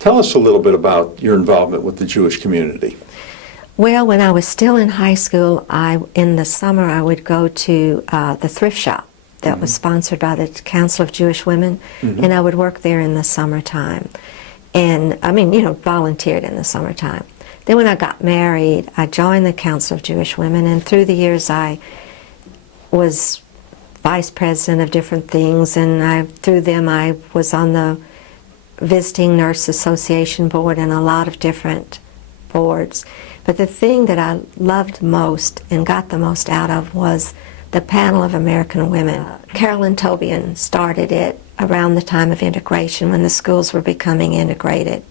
Tell us a little bit about your involvement with the Jewish community. Well, when I was still in high school, in the summer I would go to the thrift shop that was sponsored by the Council of Jewish Women, and I would work there in the summertime. And, I mean, volunteered in the summertime. Then when I got married, I joined the Council of Jewish Women, and through the years I was vice president of different things, and through them I was on the Visiting Nurse Association board and a lot of different boards. But the thing that I loved most and got the most out of was the panel of American women. Carolyn Tobian started it around the time of integration when the schools were becoming integrated.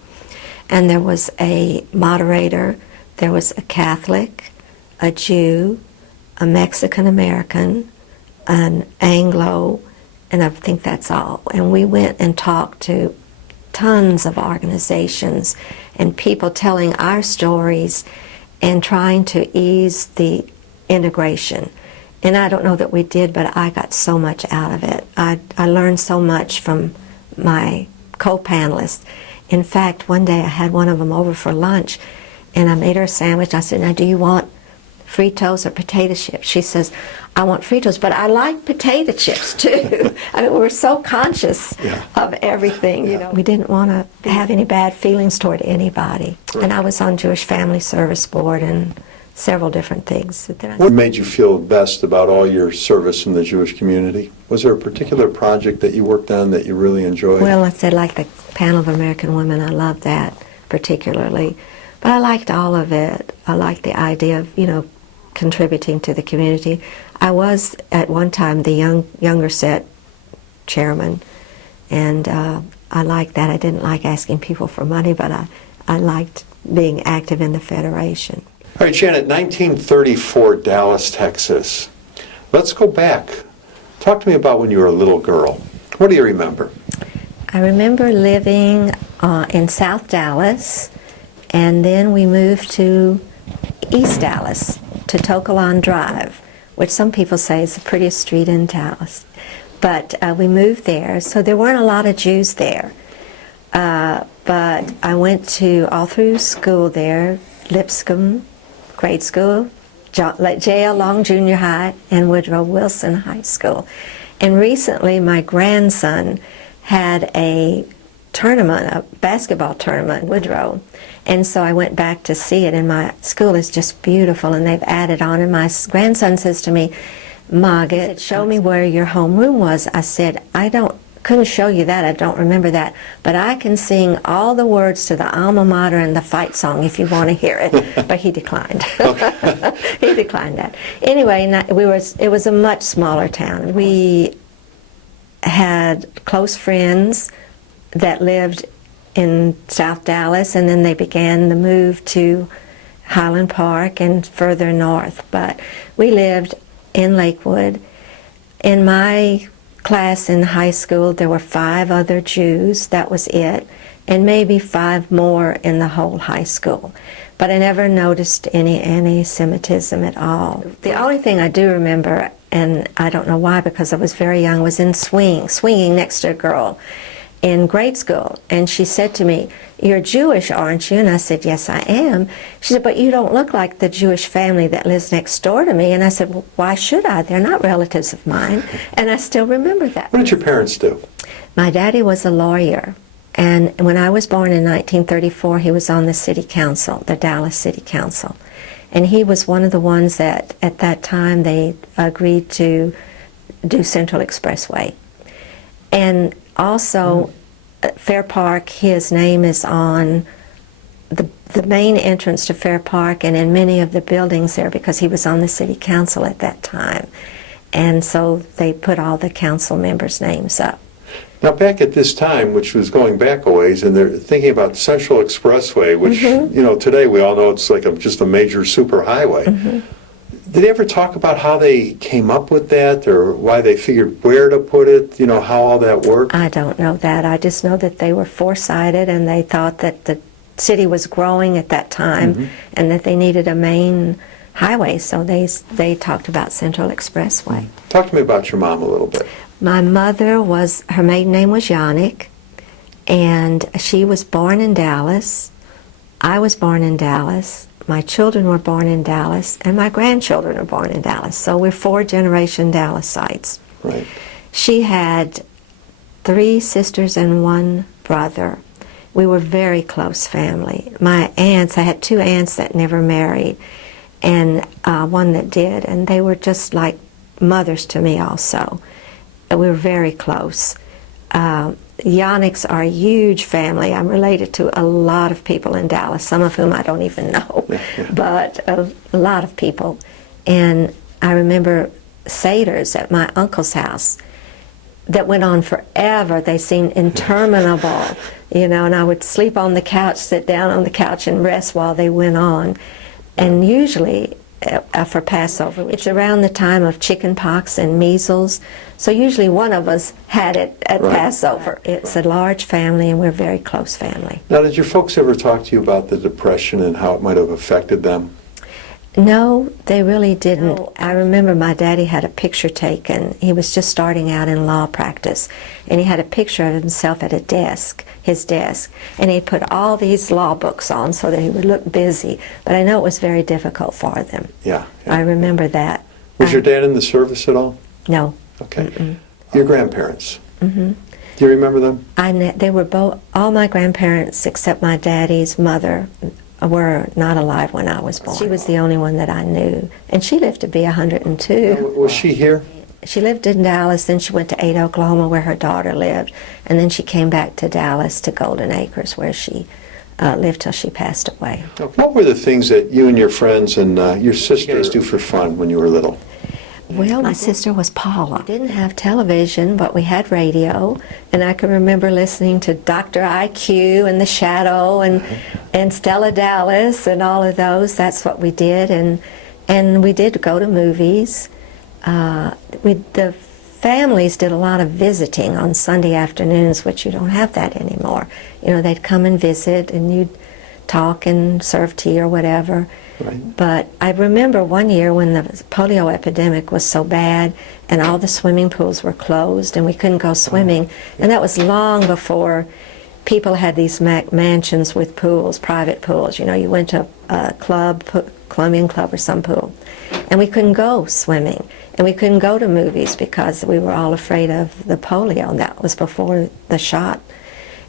And there was a moderator, there was a Catholic, a Jew, a Mexican American, an Anglo, and I think that's all. And we went and talked to tons of organizations and people telling our stories and trying to ease the integration. And I don't know that we did, but I got so much out of it. I learned so much from my co-panelists. In fact, one day I had one of them over for lunch, and I made her a sandwich. I said, now, do you want Fritos or potato chips? She says, I want Fritos, but I like potato chips too. I mean, we're so conscious of everything. We didn't want to have any bad feelings toward anybody. And I was on Jewish Family Service Board and several different things. What made you feel best about all your service in the Jewish community? Was there a particular project that you worked on that you really enjoyed? Well, I said, like the panel of American women, I loved that particularly. But I liked all of it. I liked the idea of, contributing to the community. I was, at one time, the younger set chairman, and I liked that. I didn't like asking people for money, but I liked being active in the Federation. All right, Janet, 1934, Dallas, Texas. Let's go back. Talk to me about when you were a little girl. What do you remember? I remember living in South Dallas, and then we moved to East Dallas, to Tokelon Drive, which some people say is the prettiest street in Dallas. But we moved there, so there weren't a lot of Jews there. But I went all through school there, Lipscomb Grade School, J.L. Long Junior High, and Woodrow Wilson High School. And recently my grandson had a tournament, a basketball tournament, Woodrow. And so I went back to see it, and my school is just beautiful, and they've added on. And my grandson says to me, Margaret, show me where your homeroom was. I said, couldn't show you that, I don't remember that, but I can sing all the words to the alma mater and the fight song if you want to hear it. But he declined. He declined that. Anyway, it was a much smaller town. We had close friends that lived in South Dallas, and then they began the move to Highland Park and further north. But we lived in Lakewood. In my class in high school, there were 5 other Jews, that was it, and maybe 5 more in the whole high school. But I never noticed any anti-Semitism at all. The only thing I do remember, and I don't know why because I was very young, was in swinging next to a girl in grade school, and she said to me, "You're Jewish, aren't you?" And I said, "Yes, I am." She said, "But you don't look like the Jewish family that lives next door to me." And I said, "Well, why should I? They're not relatives of mine." And I still remember that. What did your parents do? My daddy was a lawyer, and when I was born in 1934, he was on the city council, the Dallas City Council. And he was one of the ones that, at that time, they agreed to do Central Expressway. And also, Fair Park, his name is on the main entrance to Fair Park and in many of the buildings there because he was on the city council at that time. And so they put all the council members' names up. Now, back at this time, which was going back a ways, and they're thinking about Central Expressway, which, today we all know it's like just a major superhighway. Did they ever talk about how they came up with that or why they figured where to put it, how all that worked? I don't know that. I just know that they were foresighted and they thought that the city was growing at that time and that they needed a main highway, so they talked about Central Expressway. Talk to me about your mom a little bit. My mother her maiden name was Yannick, And she was born in Dallas. I was born in Dallas. My children were born in Dallas, and my grandchildren are born in Dallas. So we're four-generation Dallasites. Right. She had 3 sisters and 1 brother. We were very close family. My aunts, I had 2 aunts that never married, and one that did, and they were just like mothers to me also. We were very close. Yannicks are a huge family. I'm related to a lot of people in Dallas, some of whom I don't even know, but a lot of people. And I remember Seders at my uncle's house that went on forever. They seemed interminable, and I would sleep on the couch, sit down on the couch and rest while they went on. And usually for Passover, it's around the time of chicken pox and measles, so usually one of us had it at Passover. It's a large family, and we're a very close family. Now, did your folks ever talk to you about the Depression and how it might have affected them? No, they really didn't. I remember my daddy had a picture taken. He was just starting out in law practice, and he had a picture of himself at a desk, his desk, and he put all these law books on so that he would look busy. But I know it was very difficult for them. Yeah. I remember that. Was your dad in the service at all? No. Okay. Mm-mm. Your grandparents? Mm-hmm. Do you remember them? They were both, all my grandparents except my daddy's mother were not alive when I was born. She was the only one that I knew, and she lived to be 102. Was she here? She lived in Dallas, then she went to Ada, Oklahoma, where her daughter lived, and then she came back to Dallas to Golden Acres, where she lived till she passed away. What were the things that you and your friends and your sisters do for fun when you were little? Well, my sister was Paula. We didn't have television, but we had radio, and I can remember listening to Dr. IQ and The Shadow and Stella Dallas and all of those. That's what we did, and we did go to movies. The families did a lot of visiting on Sunday afternoons, which you don't have that anymore. They'd come and visit, and you'd talk and serve tea or whatever. Right. But I remember one year when the polio epidemic was so bad and all the swimming pools were closed and we couldn't go swimming, and that was long before people had these mansions with pools, private pools. You went to a club, Colombian club or some pool, and we couldn't go swimming, and we couldn't go to movies because we were all afraid of the polio, and that was before the shot.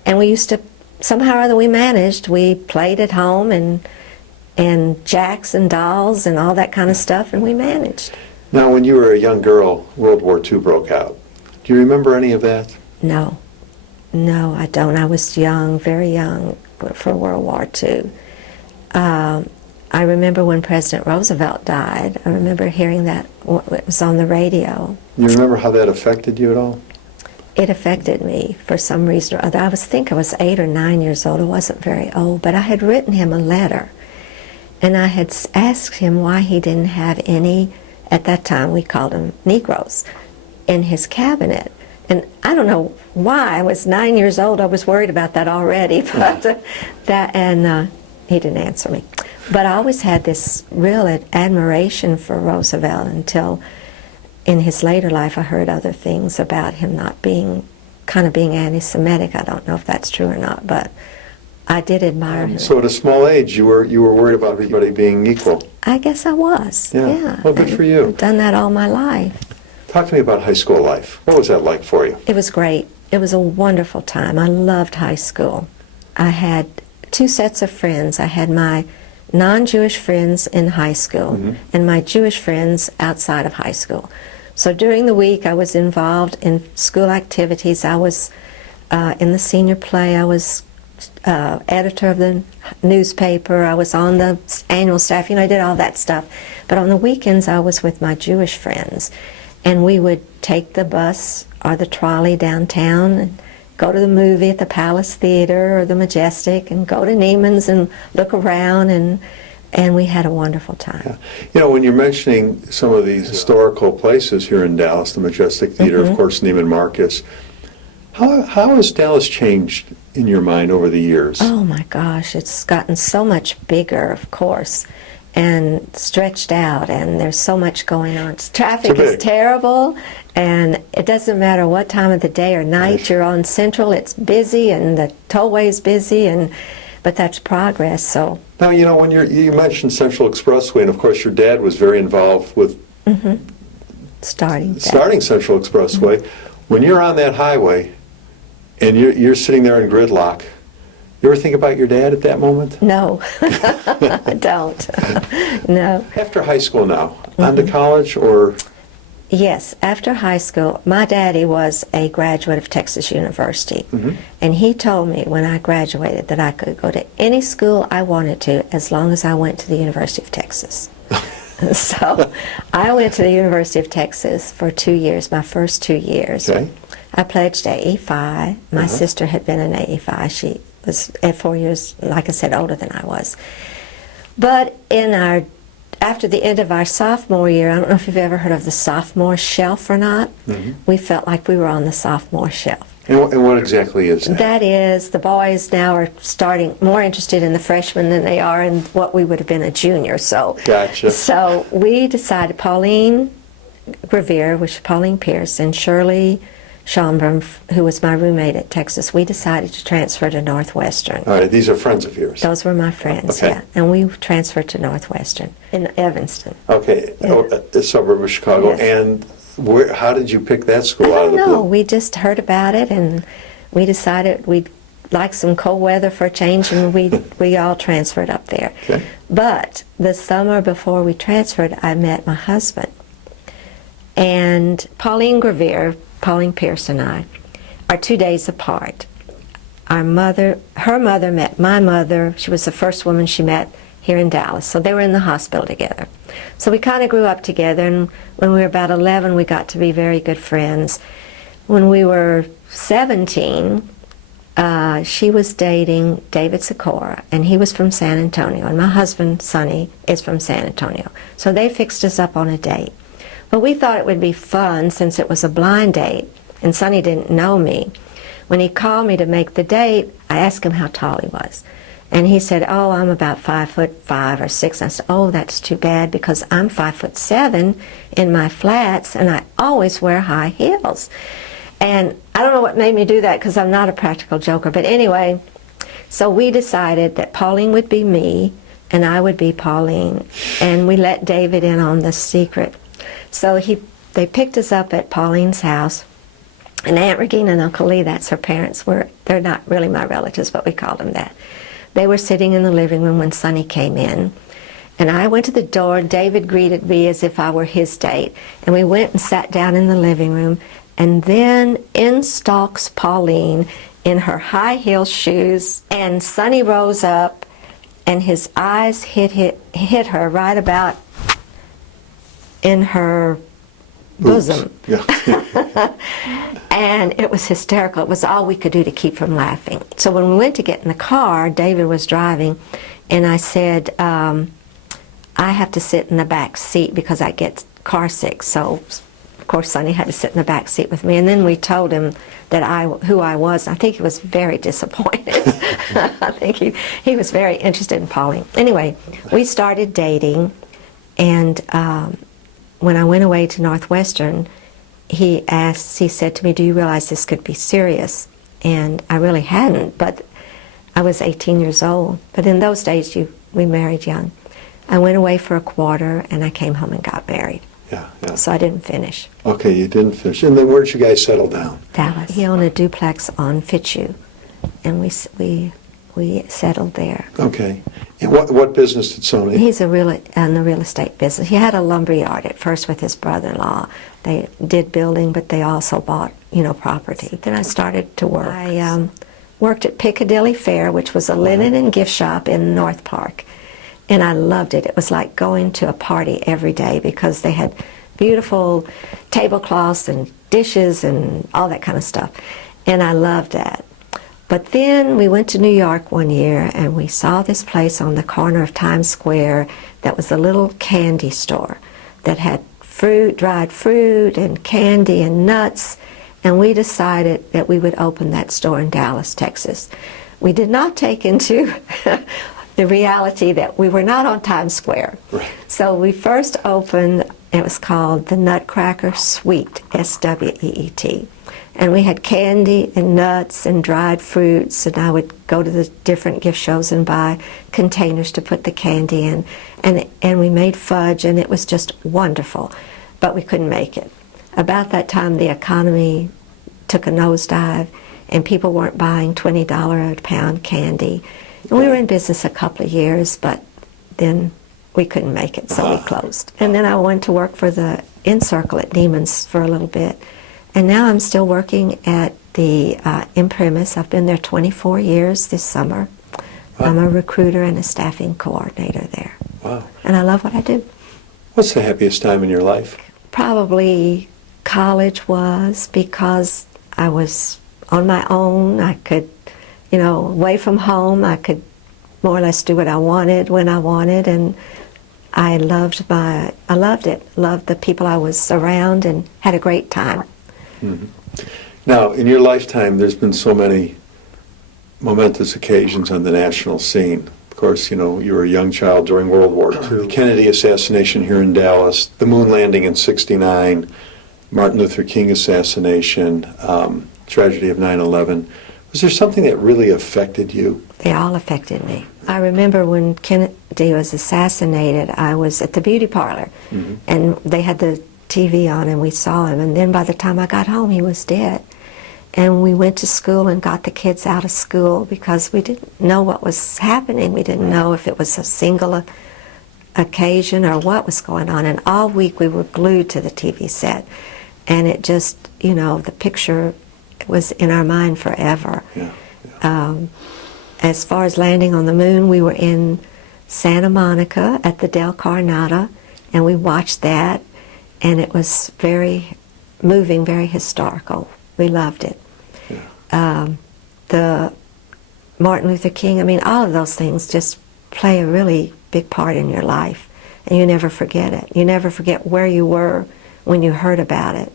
And we used to, somehow or other we managed, we played at home and jacks and dolls and all that kind of stuff, and we managed. Now, when you were a young girl, World War II broke out. Do you remember any of that? No, I don't. I was young, very young for World War II. I remember when President Roosevelt died. I remember hearing that. It was on the radio. You remember how that affected you at all? It affected me for some reason or other. I think I was 8 or 9 years old. I wasn't very old, but I had written him a letter. And I had asked him why he didn't have any, at that time we called them Negroes, in his cabinet. And I don't know why. I was 9 years old. I was worried about that already. But he didn't answer me. But I always had this real admiration for Roosevelt until in his later life I heard other things about him not being, kind of being anti-Semitic. I don't know if that's true or not, but I did admire him. So at a small age, you were worried about everybody being equal. I guess I was. Yeah. Well, good for you. I've done that all my life. Talk to me about high school life. What was that like for you? It was great. It was a wonderful time. I loved high school. I had 2 sets of friends. I had my non-Jewish friends in high school and my Jewish friends outside of high school. So during the week, I was involved in school activities. I was in the senior play. I was editor of the newspaper. I was on the annual staff. I did all that stuff. But on the weekends, I was with my Jewish friends. And we would take the bus or the trolley downtown and go to the movie at the Palace Theater or the Majestic and go to Neiman's and look around, and we had a wonderful time. Yeah. When you're mentioning some of these historical places here in Dallas, the Majestic Theater, of course, Neiman Marcus, how has Dallas changed in your mind over the years? Oh my gosh, it's gotten so much bigger, of course. and stretched out, and there's so much going on. Traffic Too is big. terrible, and it doesn't matter what time of the day or night Right. you're on Central, it's busy, and the tollway is busy, but that's progress. So Now, when you mentioned Central Expressway, and of course your dad was very involved with starting that. starting Central Expressway. When you're on that highway and you're sitting there in gridlock, you ever think about your dad at that moment? No, I don't. No. After high school now, on to college or? Yes, after high school, my daddy was a graduate of Texas University, and he told me when I graduated that I could go to any school I wanted to as long as I went to the University of Texas. So I went to the University of Texas for 2 years, my first 2 years. Okay. I pledged AE Phi. My sister had been an AE Phi. She was at 4 years, like I said, older than I was. But after the end of our sophomore year, I don't know if you've ever heard of the sophomore shelf or not. We felt like we were on the sophomore shelf. And what exactly is that? That is, the boys now are starting more interested in the freshmen than they are in what we would have been a junior. So, Gotcha. So we decided, Pauline Revere, which was Pauline Pierce, and Shirley Schomburn, who was my roommate at Texas, we decided to transfer to Northwestern. All right, these are friends of yours. Those were my friends, Okay. yeah. And we transferred to Northwestern in Evanston. Okay, a suburb of Chicago. Yes. And how did you pick that school I out of don't the know. blue? We just heard about it, and we decided we'd like some cold weather for a change, and we all transferred up there. Okay. But the summer before we transferred, I met my husband. And Pauline Revere, Pauline Pierce and I, are 2 days apart. Her mother met my mother. She was the first woman she met here in Dallas. So they were in the hospital together. So we kind of grew up together, and when we were about 11, we got to be very good friends. When we were 17, she was dating David Sikora, and he was from San Antonio, and my husband, Sonny, is from San Antonio. So they fixed us up on a date. But we thought it would be fun since it was a blind date, and Sonny didn't know me. When he called me to make the date, I asked him how tall he was. And he said, "Oh, I'm about 5'5" or 6." I said, "Oh, that's too bad because I'm 5'7" in my flats, and I always wear high heels." And I don't know what made me do that because I'm not a practical joker. But anyway, so we decided that Pauline would be me and I would be Pauline. And we let David in on the secret. So they picked us up at Pauline's house. And Aunt Regina and Uncle Lee, that's her parents, they're not really my relatives, but we called them that. They were sitting in the living room when Sonny came in. And I went to the door. David greeted me as if I were his date. And we went and sat down in the living room. And then in stalks Pauline in her high heel shoes. And Sonny rose up, and his eyes hit her right about in her bosom. Yeah. And it was hysterical. It was all we could do to keep from laughing. So when we went to get in the car, David was driving, and I said, I have to sit in the back seat because I get car sick. So, of course, Sonny had to sit in the back seat with me. And then we told him that who I was. I think he was very disappointed. I think he was very interested in Pauline. Anyway, we started dating, and when I went away to Northwestern, he said to me, "Do you realize this could be serious?" And I really hadn't, but I was 18 years old. But in those days, we married young. I went away for a quarter, and I came home and got married. Yeah. So I didn't finish. Okay, you didn't finish. And then where did you guys settle down? Dallas. He owned a duplex on Fitzhugh, and we settled there. Okay. And what business did Sonny? He's in the real estate business. He had a lumber yard at first with his brother-in-law. They did building, but they also bought, property. Then I started to work. I worked at Piccadilly Fair, which was a linen and gift shop in North Park. And I loved it. It was like going to a party every day because they had beautiful tablecloths and dishes and all that kind of stuff. And I loved that. But then we went to New York one year, and we saw this place on the corner of Times Square that was a little candy store that had dried fruit and candy and nuts, and we decided that we would open that store in Dallas, Texas. We did not take into the reality that we were not on Times Square. Right. So we first opened, it was called the Nutcracker Suite, S-W-E-E-T. And we had candy and nuts and dried fruits, and I would go to the different gift shows and buy containers to put the candy in. And we made fudge, and it was just wonderful, but we couldn't make it. About that time, the economy took a nosedive, and people weren't buying $20 a pound candy. And we were in business a couple of years, but then we couldn't make it, so we closed. And then I went to work for the In Circle at Neiman's for a little bit. And now I'm still working at the in-premise. I've been there 24 years this summer. Wow. I'm a recruiter and a staffing coordinator there. Wow. And I love what I do. What's the happiest time in your life? Probably college was, because I was on my own. I could, away from home, I could more or less do what I wanted when I wanted, and I loved it. Loved the people I was around and had a great time. Mm-hmm. Now, in your lifetime, there's been so many momentous occasions on the national scene. Of course, you were a young child during World War II, the Kennedy assassination here in Dallas, the moon landing in '69, Martin Luther King assassination, tragedy of 9/11. Was there something that really affected you? They all affected me. I remember when Kennedy was assassinated, I was at the beauty parlor, mm-hmm. and they had the TV on, and we saw him. And then by the time I got home, he was dead. And we went to school and got the kids out of school because we didn't know what was happening. We didn't know if it was a single occasion or what was going on. And all week we were glued to the TV set. And it just, the picture was in our mind forever. Yeah, yeah. As far as landing on the moon, we were in Santa Monica at the Del Coronado, and we watched that, and it was very moving, very historical. We loved it. Yeah. The Martin Luther King, all of those things just play a really big part in your life, and you never forget it. You never forget where you were when you heard about it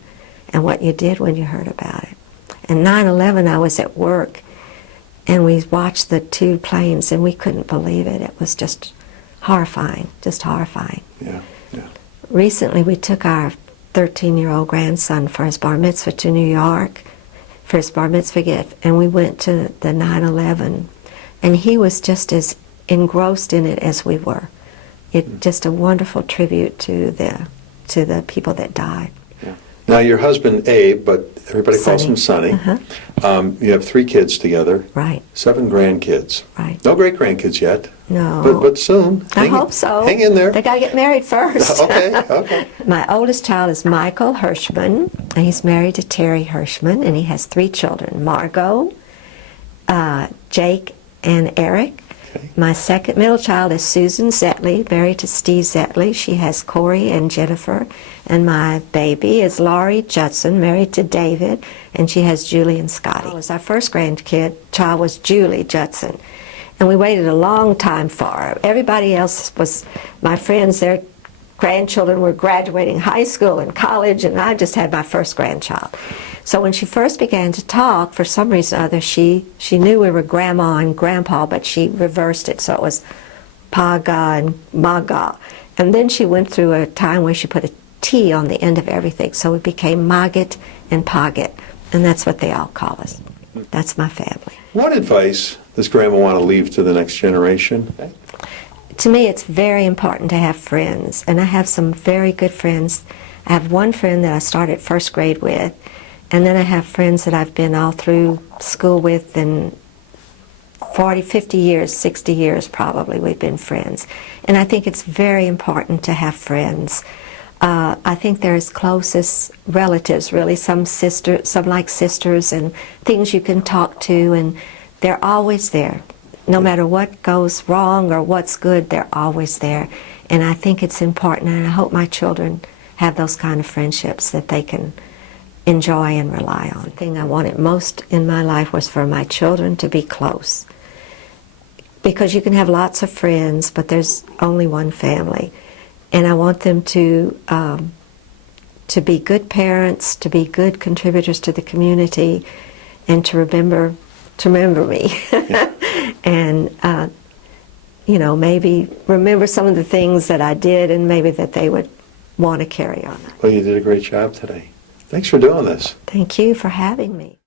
and what you did when you heard about it. And 9/11, I was at work, and we watched the two planes, and we couldn't believe it. It was just horrifying, just horrifying. Yeah, yeah. Recently, we took our 13-year-old grandson for his bar mitzvah to New York, for his bar mitzvah gift, and we went to the 9/11, and he was just as engrossed in it as we were. It just a wonderful tribute to the people that died. Yeah. Now, your husband, Abe, but everybody calls him Sonny. Uh-huh. You have 3 kids together. Right. 7 grandkids. Right. No great-grandkids yet. No. But soon. I hope so. Hang in there. They got to get married first. Okay. My oldest child is Michael Hershman, and he's married to Terry Hershman, and he has 3 children, Margot, Jake, and Eric. Okay. My second middle child is Susan Zetley, married to Steve Zetley. She has Corey and Jennifer. And my baby is Laurie Judson, married to David, and she has Julie and Scotty. Our first child was Julie Judson. And we waited a long time for her. Everybody else was, my friends, their grandchildren were graduating high school and college, and I just had my first grandchild. So when she first began to talk, for some reason or other, she knew we were grandma and grandpa, but she reversed it, so it was Paga and Maga. And then she went through a time where she put a T on the end of everything, so it became Maggit and Paget, and that's what they all call us. That's my family. What advice does Grandma want to leave to the next generation? To me, it's very important to have friends, and I have some very good friends. I have one friend that I started first grade with, and then I have friends that I've been all through school with, and 40, 50 years, 60 years probably we've been friends. And I think it's very important to have friends. I think they're as close as relatives, really. Some like sisters, and things you can talk to, and they're always there. No matter what goes wrong or what's good, they're always there. And I think it's important, and I hope my children have those kind of friendships that they can enjoy and rely on. The thing I wanted most in my life was for my children to be close. Because you can have lots of friends, but there's only one family. And I want them to be good parents, to be good contributors to the community, and to remember me. Yeah. And maybe remember some of the things that I did and maybe that they would want to carry on. Well, you did a great job today. Thanks for doing this. Thank you for having me.